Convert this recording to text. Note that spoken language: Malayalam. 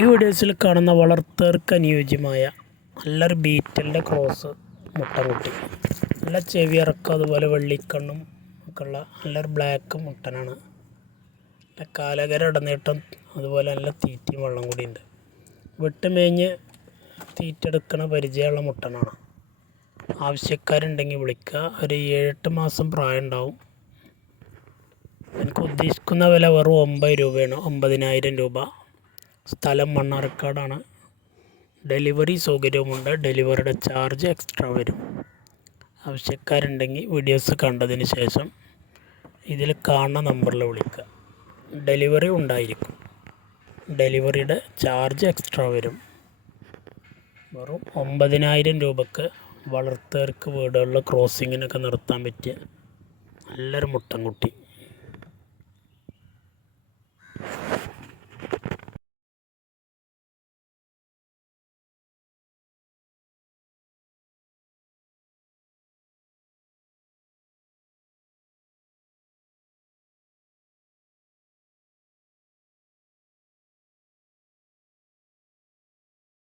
ഈ വീഡിയോസിൽ കാണുന്ന വളർത്തേർക്ക് അനുയോജ്യമായ നല്ലൊരു ബീറ്റലിൻ്റെ ക്രോസ് മുട്ടൻകുട്ടി, നല്ല ചെവിയിറക്കം അതുപോലെ വെള്ളിക്കണ്ണും ഒക്കെ ഉള്ള നല്ലൊരു ബ്ലാക്ക് മുട്ടനാണ്. നല്ല കാലകര ഇടനീട്ടം അതുപോലെ നല്ല തീറ്റയും വെള്ളം കൂടിയുണ്ട്. വിട്ട് മേഞ്ഞ് തീറ്റെടുക്കണ പരിചയമുള്ള മുട്ടനാണ്. ആവശ്യക്കാരുണ്ടെങ്കിൽ വിളിക്കുക. ഒരു 7-8 മാസം പ്രായം ഉണ്ടാവും. എനിക്ക് ഉദ്ദേശിക്കുന്ന വില വെറും 9 രൂപയാണ്. 9,000 രൂപ. സ്ഥലം മണ്ണാർക്കാടാണ്. ഡെലിവറി സൗകര്യവുമുണ്ട്. ഡെലിവറിയുടെ ചാർജ് എക്സ്ട്രാ വരും. ആവശ്യക്കാരുണ്ടെങ്കിൽ വീഡിയോസ് കണ്ടതിന് ശേഷം ഇതിൽ കാണുന്ന നമ്പറിൽ വിളിക്കുക. ഡെലിവറി ഉണ്ടായിരിക്കും. ഡെലിവറിയുടെ ചാർജ് എക്സ്ട്രാ വരും. വെറും 9,000 രൂപക്ക് വളർത്തേർക്ക് വീടുകളിൽ ക്രോസിങ്ങിനൊക്കെ നിർത്താൻ പറ്റിയ നല്ലൊരു മുട്ടൻകുട്ടി.